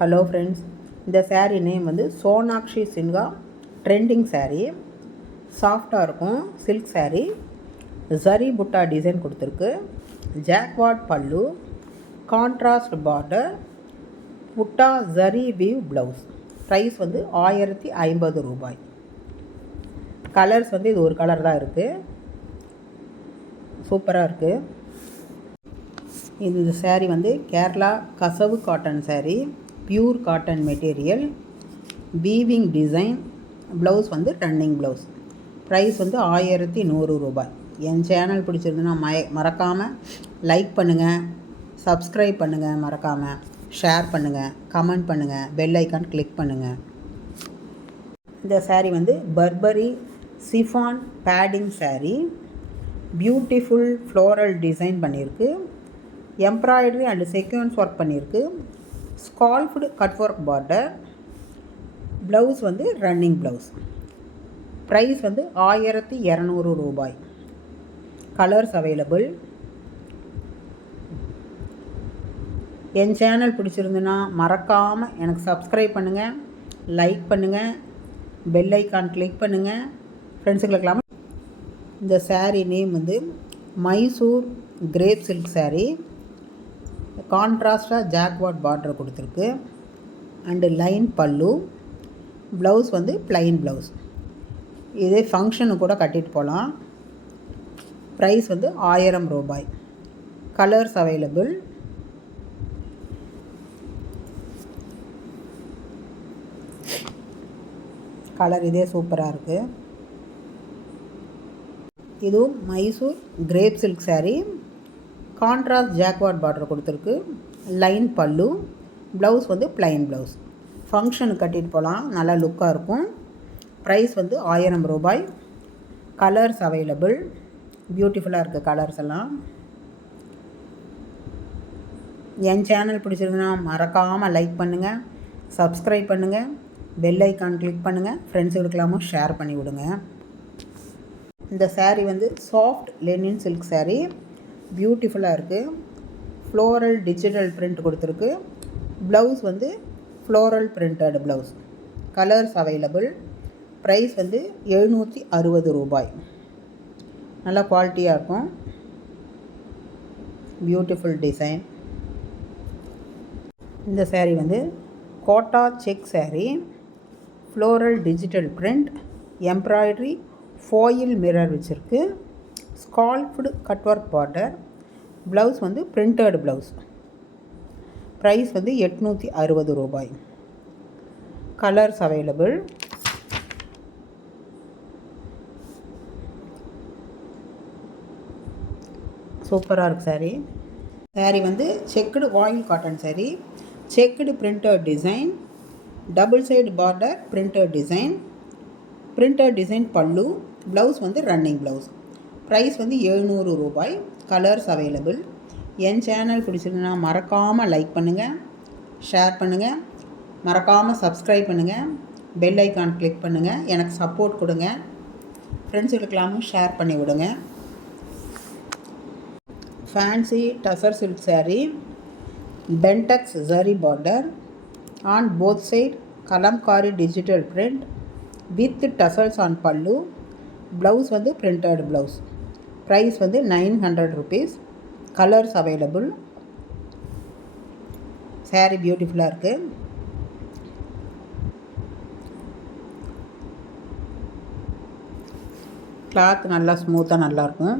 Hello friends, இந்த saree name வந்து Sonakshi Sinha trending saree. சாஃப்டாக இருக்கும் சில்க் saree. ஜரி புட்டா டிசைன் கொடுத்துருக்கு. ஜாக்வாட் பல்லு, கான்ட்ராஸ்ட் பார்டர், புட்டா ஜரி வீவ் ப்ளவுஸ். ப்ரைஸ் வந்து 1050 ரூபாய். கலர்ஸ் வந்து இது ஒரு கலர் தான் இருக்குது. சூப்பராக இருக்குது. இந்த saree வந்து Kerala kasavu cotton saree. Pure cotton material, weaving design. Blouse வந்து ரன்னிங் ப்ளவுஸ். ப்ரைஸ் வந்து 1100 ரூபாய். என் சேனல் பிடிச்சிருந்துன்னா மறக்காமல் லைக் பண்ணுங்கள், சப்ஸ்கிரைப் பண்ணுங்கள், மறக்காமல் ஷேர் பண்ணுங்கள், கமெண்ட் பண்ணுங்கள், பெல் ஐக்கான் கிளிக் பண்ணுங்கள். இந்த saree வந்து பர்பரி சிஃபான் பேடிங் saree. பியூட்டிஃபுல் ஃப்ளோரல் டிசைன் பண்ணியிருக்கு. எம்ப்ராய்டரி அண்ட் செக்யூன்ஸ் ஒர்க் பண்ணியிருக்கு. Scalloped cut work border. Blouse வந்து ரன்னிங் ப்ளவுஸ். ப்ரைஸ் வந்து 1200 ரூபாய். Colours available. என் சேனல் பிடிச்சிருந்துன்னா மறக்காமல் எனக்கு சப்ஸ்கிரைப் பண்ணுங்கள், லைக் பண்ணுங்கள், பெல் ஐக்கான் கிளிக் பண்ணுங்கள், ஃப்ரெண்ட்ஸுங்களுக்கெல்லாம். இந்த saree நேம் வந்து மைசூர் கிரேப் சில்க் saree. கான்ட்ராஸ்டாக ஜாக்வாட் பார்டர் கொடுத்துருக்கு. And line pallu. ப்ளவுஸ் வந்து ப்ளைன் ப்ளவுஸ். இதே ஃபங்க்ஷனு கூட கட்டிட்டு போகலாம். ப்ரைஸ் வந்து 1000 ரூபாய். Colours available. கலர் இதே சூப்பராக இருக்குது. இதுவும் Mysore crepe silk saree. Contrast jacquard border கொடுத்துருக்கு. லைன் பல்லு. ப்ளவுஸ் வந்து ப்ளைன் ப்ளவுஸ். ஃபங்க்ஷனுக்கு கட்டிட்டு போகலாம், நல்லா லுக்காக இருக்கும். ப்ரைஸ் வந்து 1000 ரூபாய். Colours available. பியூட்டிஃபுல்லாக இருக்குது கலர்ஸ் எல்லாம். என் சேனல் பிடிச்சிருந்துன்னா மறக்காமல் லைக் பண்ணுங்கள், சப்ஸ்கிரைப் பண்ணுங்கள், பெல் ஐக்கான் கிளிக் பண்ணுங்கள், ஃப்ரெண்ட்ஸுகளுக்கெல்லாமும் ஷேர் பண்ணி விடுங்க. இந்த saree வந்து சாஃப்ட் லெனின் சில்க் saree. பியூட்டிஃபுல்லாக இருக்குது. ஃப்ளோரல் டிஜிட்டல் பிரிண்ட் கொடுத்துருக்கு. ப்ளவுஸ் வந்து floral printed blouse. Colours available. Price வந்து 760 ரூபாய். நல்லா குவாலிட்டியாக இருக்கும். Beautiful design. இந்த saree வந்து Kota check saree. Floral digital print, embroidery, foil mirror வச்சுருக்கு. Scalloped cut work border. Blouse வந்து பிரிண்டட் ப்ளவுஸ். ப்ரைஸ் வந்து 860 ரூபாய். Colours available. சூப்பராக இருக்குது saree. saree வந்து checked voile cotton saree. Checked printed design, double side border printed design. Printed design பல்லு. Blouse வந்து running blouse. Price வந்து 700 ரூபாய். Colours available. என் சேனல் பிடிச்சிருந்துன்னா மறக்காமல் லைக் பண்ணுங்கள், ஷேர் பண்ணுங்கள், மறக்காமல் சப்ஸ்கிரைப் பண்ணுங்கள், பெல் ஐக்கான் கிளிக் பண்ணுங்கள், எனக்கு சப்போர்ட் கொடுங்க, ஃப்ரெண்ட்ஸுகளுக்கெல்லாமும் ஷேர் பண்ணி விடுங்க. Fancy tussar silk saree. பென்டெக்ஸ் zari border. On both side kalamkari digital print with tassels on pallu. Blouse வந்து பிரிண்டட் ப்ளவுஸ். ப்ரைஸ் வந்து 900 rupees. Colours available. saree பியூட்டிஃபுல்லாக இருக்குது. கிளாத் நல்லா ஸ்மூத்தாக நல்லாயிருக்கும்.